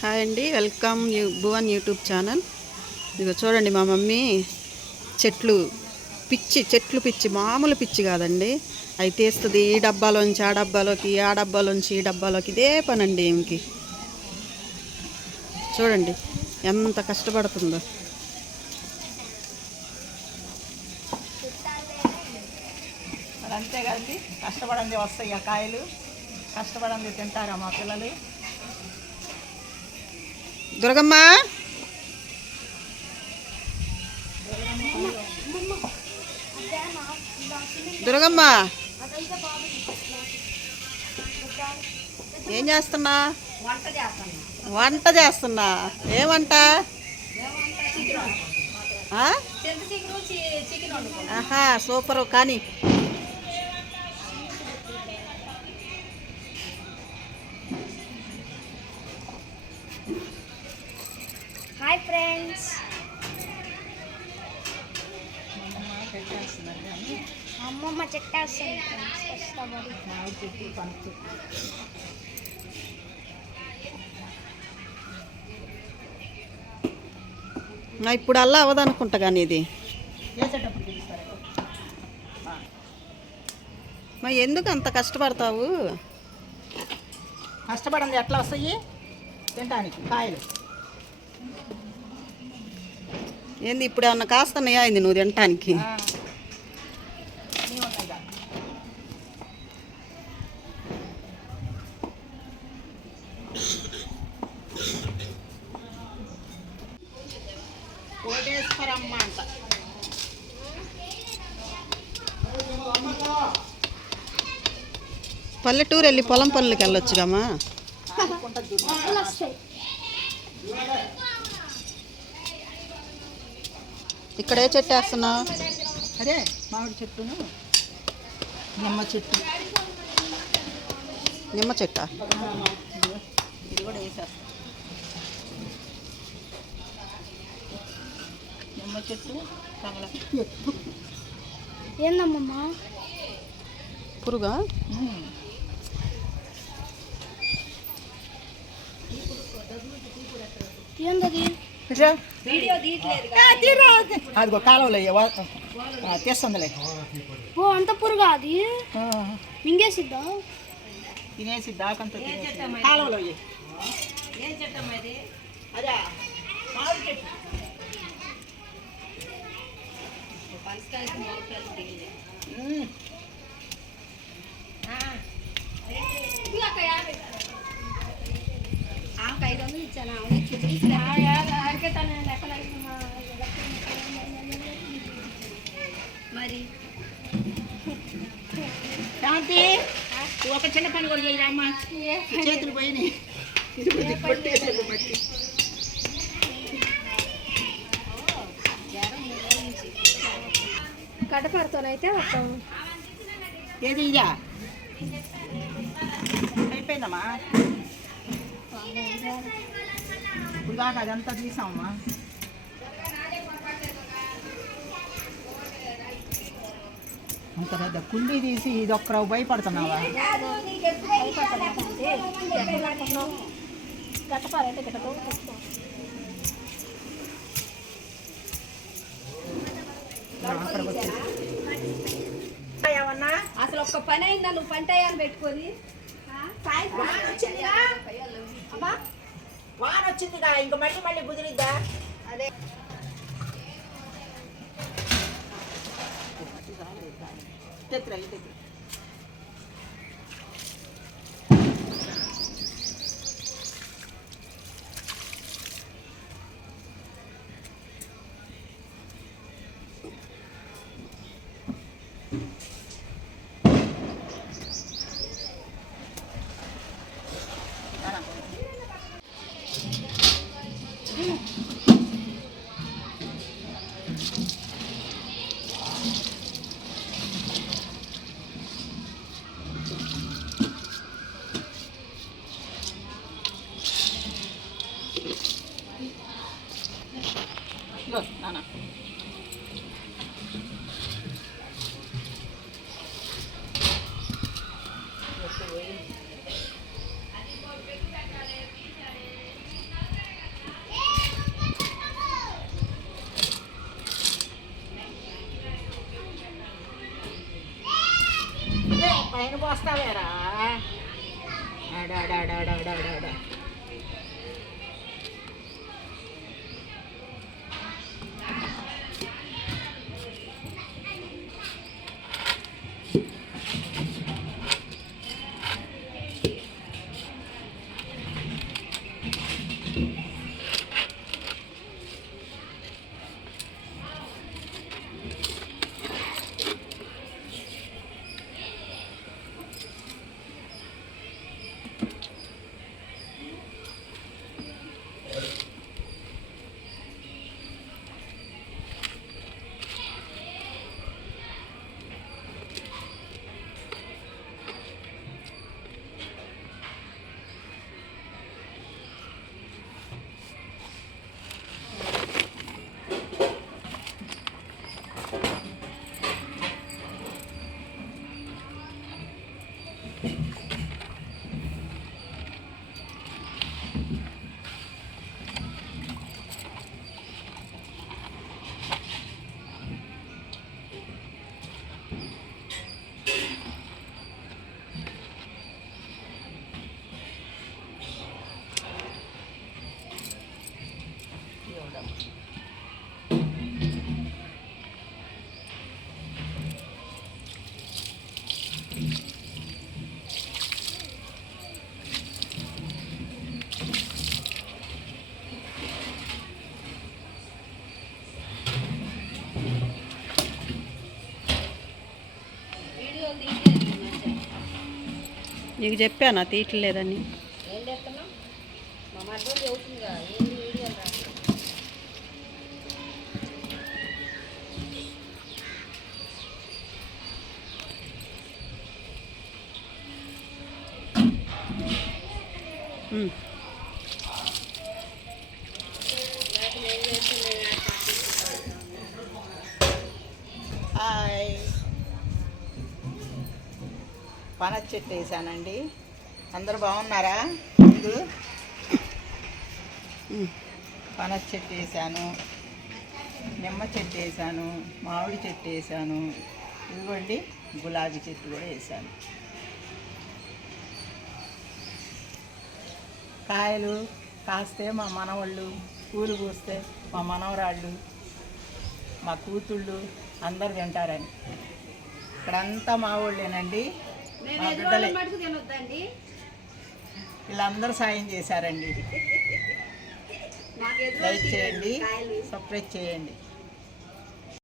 Hi అండి, welcome Bhuvan YouTube channel. ఇదిగో చూడండి, మా మమ్మీ చెట్లు పిచ్చి మామూలు పిచ్చి కాదండి. అవి తీస్తుంది ఈ డబ్బాలోంచి ఆ డబ్బాలోకి, ఆ డబ్బాలోంచి ఈ డబ్బాలోకి. ఇదే పనండి ఏమికి. చూడండి ఎంత కష్టపడుతుందో. అంతే కదండి, కష్టపడండి వస్తాయి ఆ కాయలు, కష్టపడండి తింటారా మా పిల్లలు. దుర్గమ్మ, దుర్గమ్మ ఏం చేస్తున్నా? వంట చేస్తున్నా. ఏ వంట? ఆహా, సూపరు. కానీ హాయ్ ఫ్రెండ్స్, అమ్మమ్మ చెట్టేస్తుంది ఫ్రెండ్స్, కష్టపడి. ఇప్పుడు అలా అవ్వదనుకుంటా. కానీ ఇది మరి ఎందుకు అంత కష్టపడతావు? కష్టపడండి ఎట్లా వస్తాయి తినడానికి కాయలు. ఏంది ఇప్పుడు ఏమన్నా కాస్తున్నాయా అయింది నువ్వు తినటానికి? కోటేశ్వరమ్మ అంట. పల్లెటూరు వెళ్ళి పొలం పనులకి వెళ్ళొచ్చుగామా. ఇక్కడ ఏ చెట్టు వేస్తున్నావు? అదే మామిడి చెట్టును నిమ్మ చెట్టు. నిమ్మ చెట్ట? ఇది కూడా వేసేస్తాం. నిమ్మ చెట్టు కమల ఏందమ్మమ్మా పురుగా? ఏందది? అదిగో కాలువలో తీస్తుందిలే. ఓ అంత పురుగా అది? మింగేసిద్దా? తినేసి దాకంతా కాలువలో అదే మామిడి చెట్టు. మరి శాంతి, ఒక చిన్న పని కూడా చేయమ్మా, చేతులు పోయినాయి. గడ్డపారతోనైతే వస్తాము. ఏది ఇదా అయిపోయిందమ్మా. ఇప్పుడు దాకా అదంతా తీసామమ్మా. అంత పెద్ద కుండీ తీసి ఇది ఒక్కరు భయపడుతున్నావా? గడ్డపారైతే గిట్టతో అసలు ఒక్క పని అయిందా? నువ్వు పంట అయ్యాన్ని పెట్టుకొని వాన వచ్చిందిగా, ఇంక మళ్ళీ మళ్ళీ కుదిరిద్దా? అదే తెత్తురా. వస్తావేరా ఆడాడాడాడాడాడా నీకు చెప్పానా తీయట్లేదని. ఏం చేస్తున్నావు? మా మధ్యలో చెబుతుందిగా ఏంటి వీడియోలు రా. హాయ్, పనస చెట్టు వేసానండి. అందరు బాగున్నారా? ముందు పనస చెట్టు వేసాను, నిమ్మ చెట్టు వేసాను, మామిడి చెట్టు వేసాను, ఇదిగోండి గులాబీ చెట్టు కూడా వేసాను. కాయలు కాస్తే మా మనవాళ్ళు, పూలు పూస్తే మా మనవరాళ్ళు, మా కూతుళ్ళు అందరు తింటారని. ఇక్కడంతా మా వాళ్ళేనండి, మా బిడ్డలే. మటుకు తినొద్దండి. వీళ్ళందరూ సాయం చేశారండి. మాకు ఎదురు లైక్ చేయండి, సబ్స్క్రైబ్ చేయండి.